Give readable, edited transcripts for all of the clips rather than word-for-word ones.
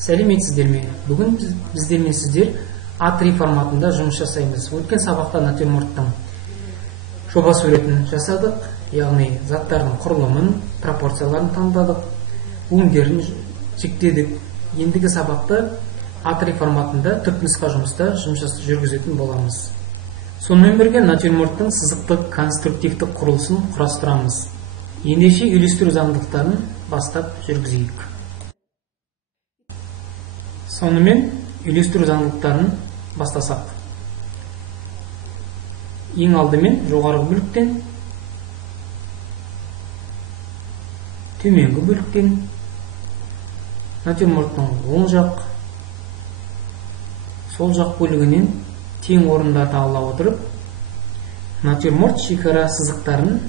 Сәлеметсіздер ме? Бүгін біздермен сіздер A3 форматында жұмыс жасаймыз. Өткен сабақта натюрморттың жоба суретін жасадық, яғни заттардың құрылымын, пропорцияларын таңдадық, өңдерін жіктедік. Ендігі сабақта A3 форматында түпнұсқа жұмыста жұмыс жүргізетін боламыз. Сонымен бірге натюрморттың сызықтық конструктивтік құрылысын құрастырамыз. Ендеше үйлестіру заңдылықтарын бастап жүргізейік. Сонымен үйлестіру заңдылықтарын бастасақ. Ең алдымен жоғарғы бөліктен, төменгі бөліктен, натюрморттың оң жақ, сол жақ бөлігінен тең орындарды ала отырып, натюрморт шекара сызықтарын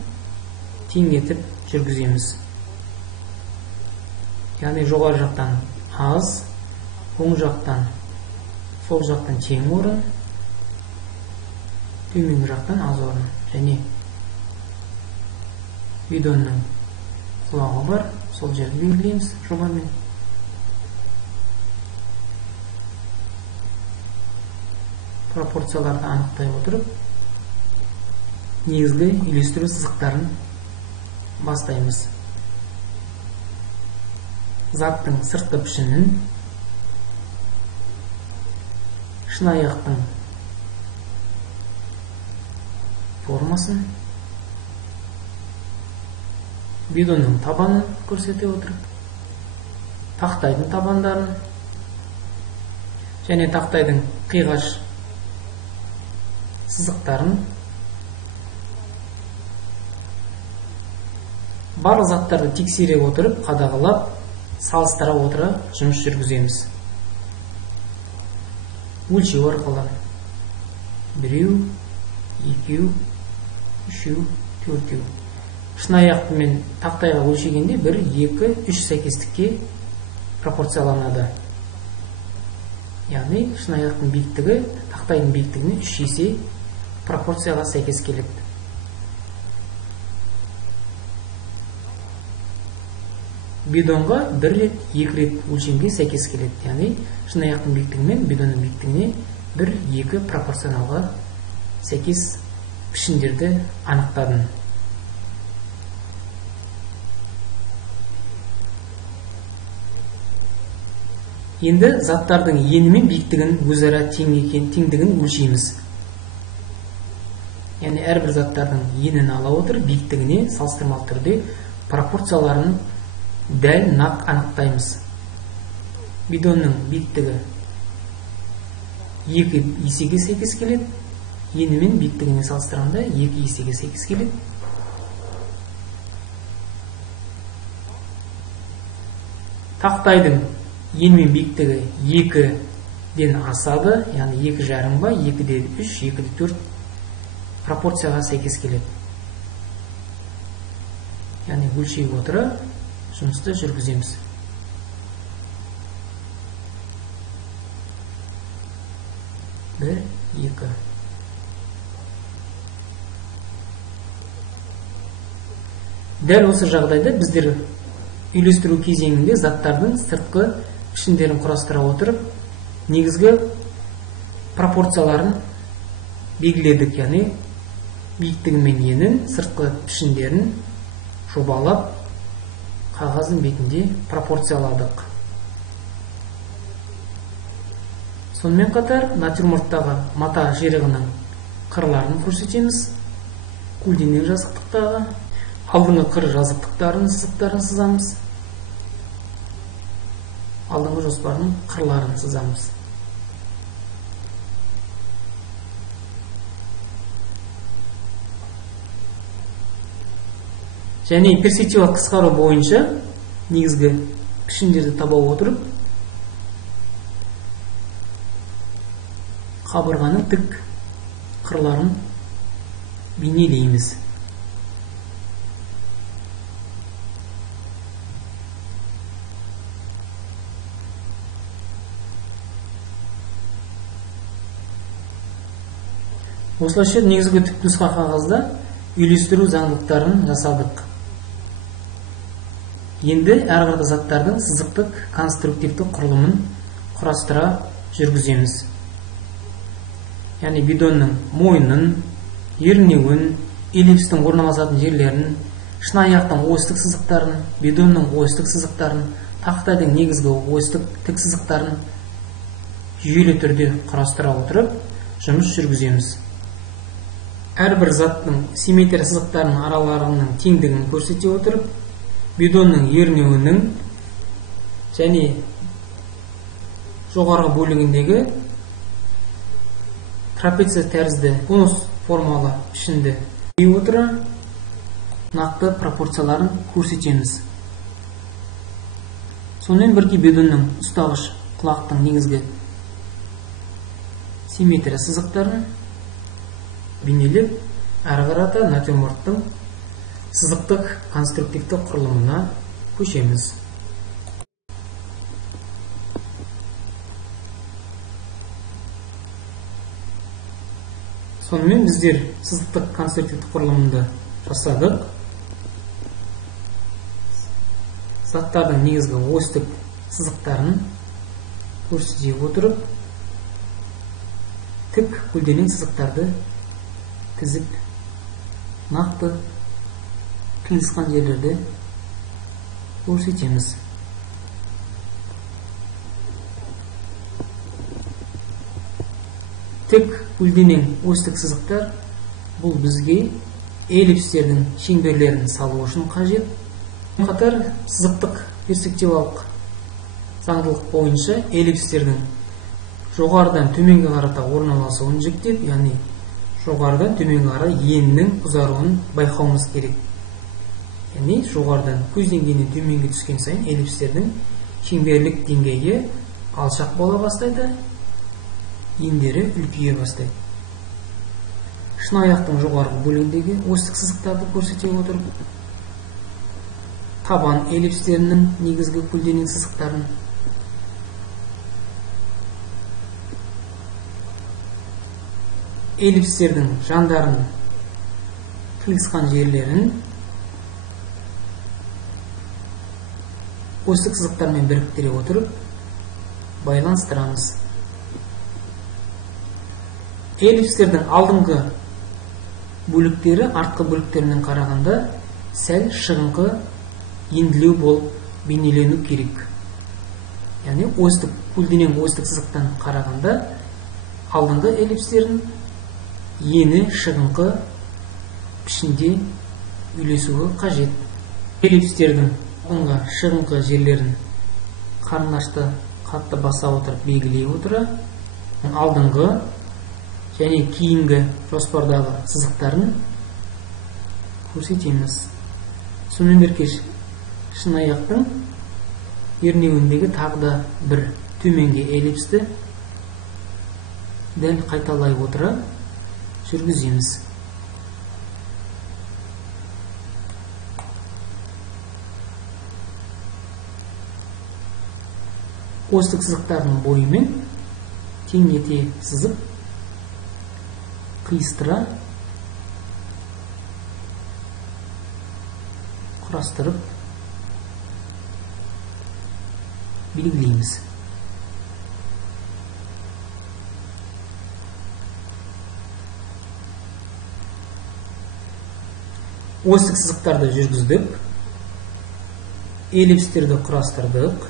тең етіп жүргіземіз. Яғни жоғары жақтан аз, оң жақтан, сол жақтан тең орын, төменгі жақтан аз орын. Және бидонның құлағы бар, сол жерді белгілейміз жобамен. Пропорцияларды анықтай отырып, негізгі үйлестіру сызықтарын бастаймыз. Заттың сыртқы пішінін, шынаяқтың формасын, бидонның табанын көрсете отырып, тақтайдың табандарын және тақтайдың қиғаш сызықтарын, барлық заттарды тексере отырып, қадағалап, салыстыра отыра жұмыс жүргіземіз. Өлшеу арқылы 1, 2, 3, 4. Шынаяқты мен тақтайға өлшегенде 1, 2, 3 сәйкестікке пропорцияланады. Яғни шынаяқтың биіктігі тақтайдың биіктігіне 3 есе пропорцияға сәйкес келеді. Бидонға 1 рет, 2 рет өлшемге сәйкес келеді. Яғни шынаяқтың биіктігі мен бидонның биіктігіне 1, 2 пропорционалға сәйкес пішіндерді анықтадым. Енді заттардың ені мен биіктігін өзара теңдігін өлшейміз. Яғни әрбір заттардың енін ала отырып, биіктігіне салыстырмалы түрде пропорцияларын дәл нақ анықтаймыз. Бидонның биіктігі 2 есеге сәйкес келеді, ені мен биіктігіне салыстырғанда 2 есеге сәйкес келеді. Тақтайдың ені мен биіктігі 2-ден асады, яғни 2,5 ба, 2-де 3, 2-де 4 пропорцияға сәйкес келеді. Яғни өлшей отыра жұмысты жүргіземіз. Бір, екі. Дәл осы жағдайда біздер үйлестіру кезеңінде заттардың сыртқы пішіндерін құрастыра отырып, негізгі пропорцияларын белгіледік, яғни биіктігі мен енін, сыртқы пішіндерін жобалап, қағаздың бетінде пропорцияладық. Сонымен қатар натюрморттағы мата жерігінің қырларын көрсетеміз. Көлденең жазықтықтағы алдыңғы қыр жазықтықтарын, сызықтарын сызамыз. Алдыңғы жоспардың қырларын сызамыз. Және перспектива қысқару бойынша негізгі пішіндерді таба отырып, қабырғаның тік қырларын бейнелейміз. Осылайша негізгі түпнұсқа қағазда үйлестіру заңдылықтарын жасадық. Енді әрқилы заттардың сызықтық конструктивтік құрылымын құрастыра жүргіземіз. Яғни бидонның мойнын, ернеуін, эллипстің орналасатын жерлерін, шынайы аяқтың осьтік сызықтарын, бидонның осьтік сызықтарын, тақтайдың негізгі осьтік тік сызықтарын жүйелі түрде құрастыра отырып жұмыс жүргіземіз. Әрбір заттың симметрия сызықтарының араларының теңдігін көрсете отырып, бидонның ернеуінің және жоғарғы бөлігіндегі трапеция тәрізді конус формалы пішінді отыра нақты пропорцияларын көрсетеміз. Сонымен бірге бидонның ұстағыш құлақтың негізгі симметрия сызықтарын бейнелеп, әрі қарата натюрморттың сызықтық конструктивтік құрылымына көшеміз. Сонымен біздер сызықтық конструктивтік құрылымды жасадық. Заттардың негізгі осьтік сызықтарын көрсете отырып, тік көлденең сызықтарды тізіп, нақты қиылысқан жерлерді көрсетеміз. Тік көлденең осьтік сызықтар бұл бізге эллипстердің шеңберлерін салу үшін қажет. Қатар сызықтық перспективалық заңдылық бойынша эллипстердің жоғарыдан төменге қарата орналасуын жіктеп, яғни жоғарыдан төменге қарай енінің ұзаруын байқауымыз керек. Яғни жоғарыдан көз деңгейінен төменге түскен сайын эллипстердің шеңберлік деңгейі алшақ бола бастайды, ендері үлкейе бастайды. Шынайы аяқтың жоғарғы бөлігіндегі осьтік сызықтарды көрсете отырып, табан эллипстерінің негізгі көлденең сызықтарын, эллипстердің жандарын, қиылысқан жерлерін осьтік сызықтармен біріктіре отырып байланыстырамыз. Эллипстердің алдыңғы бөліктері артқы бөліктерінен қарағанда сәл шығыңқы енділеу болып бейнелену керек. Яғни көлденең осьтік сызықтан қарағанда алдыңғы эллипстердің ені шығыңқы пішінде үйлесуі қажет. Эллипстердің алдыңғы шығыңқы жерлерін қарындашты қатты баса отырып белгілей отыра, алдыңғы және кейінгі жоспардағы сызықтарын көрсетеміз. Сонымен бірге шынайы аяқтың ернеуіндегі тағы да бір төменгі эллипсті дәл қайталай отыра жүргіземіз. Осьтік сызықтардың бойымен тең ете сызып, қиыстыра құрастырып белгілейміз. Осьтік сызықтарды жүргіздік, эллипстерді құрастырдық.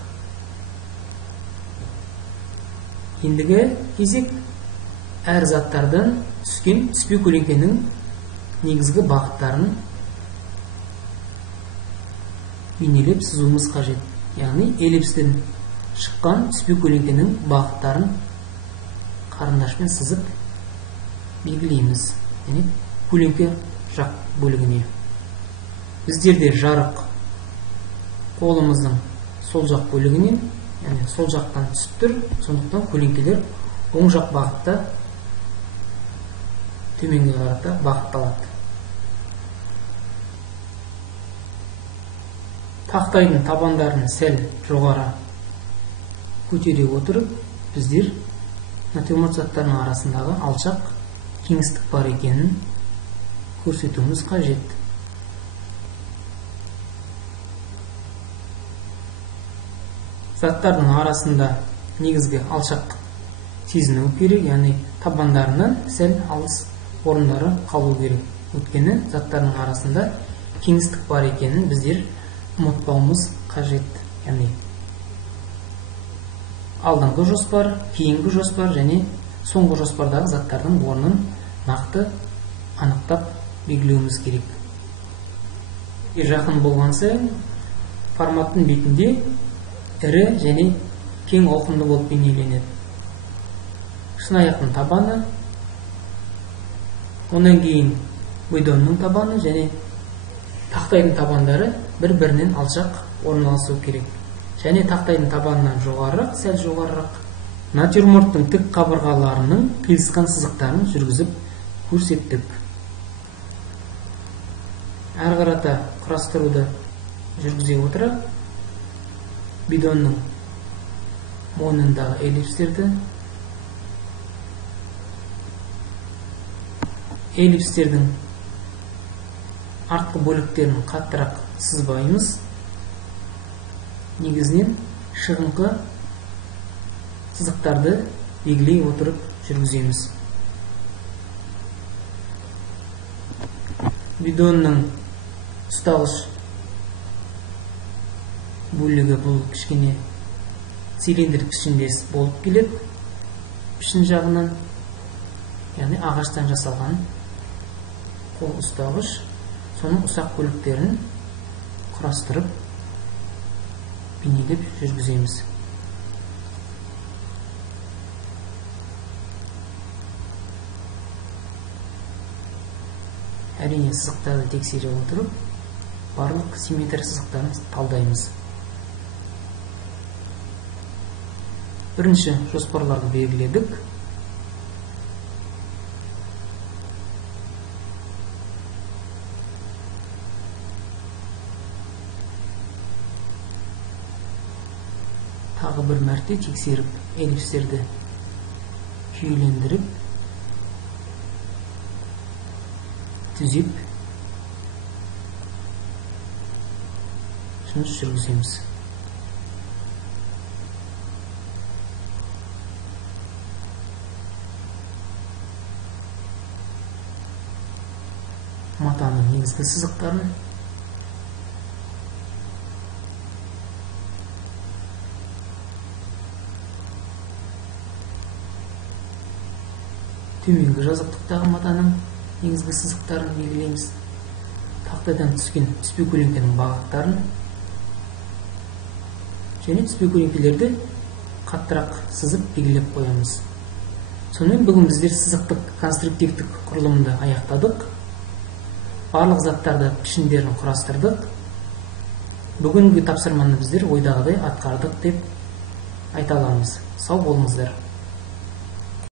Ендігі кезек әр заттардан түскен түспе көлеңкенің негізгі бағыттарын бейнелеп сызуымыз қажет. Яғни эллипстен шыққан түспе көлеңкенің бағыттарын қарындашпен сызып белгілейміз. Яғни көлеңке жақ бөлігіне. Біздерде жарық қолымыздың сол жақ бөлігінен, яғни сол жақтан түсіп тұр, сондықтан көлеңкелер оң жақ бағытта төменге қарата бағытталады. Тақтайдың табандарын сәл жоғары көтере отырып, біздер натюрморт заттарының арасындағы алшақ кеңістік бар екенін көрсетуіміз қажет. заттардың арасында негізгі алшақ сезіну керек, яғни табандарынан сәл алыс орындары қалу керек. Өйткені заттардың арасында кеңістік бар екенін біздер ұмытпауымыз қажет. Яғни алдыңғы жоспар, кейінгі жоспар және соңғы жоспардағы заттардың орнын нақты анықтап белгілеуіміз керек. Жақын болған сайын форматтың бетінде ірі және кең ауқымды болып бейнеленеді. Шынаяқтың табаны, онан кейін бидонның табаны және тақтайдың табандары бір-бірінен алшақ орналасу керек. Және тақтайдың табанынан жоғарырақ, сәл жоғарырақ натюрморттың тік қабырғаларының қиылысқан сызықтарын жүргізіп көрсеттік. Әрі қарата құрастыруды жүргізе отыра бидонның мойнындағы эллипстердің артқы бөліктерін қаттырақ сызбаймыз. Негізінен шығыңқы сызықтарды белгілей отырып жүргіземіз. Бидонның ұстағыш бөлігі бұл кішкене цилиндр пішіндес болып келеді. Пішін жағынан, яғни ағаштан жасалған қол ұстағыш, соның ұсақ бөліктерін құрастырып бейнелеп жүргіземіз. Әрине сызықтарды тексере отырып, барлық симметрия сызықтарын талдаймыз. Бірінші жоспарларды белгіледік. Тағы бір мәрте тексеріп, эллипстерді жүйелендіріп, түзеп жұмыс жүргіземіз. Матаның негізгі сызықтарын төменгі жазықтықтағы матаның негізгі сызықтарын белгілейміз. Тақтайдан түскен түспе көлеңкенің бағыттарын және түспе көлеңкелерді қаттырақ сызып белгілеп қоямыз. Сонымен бүгін біздер сызықтық конструктивтік құрылымды аяқтадық. Барлық заттарды пішіндерін құрастырдық. Бүгінгі тапсырманы біздер ойдағыдай атқардық деп айта аламыз. Сау болыңыздар.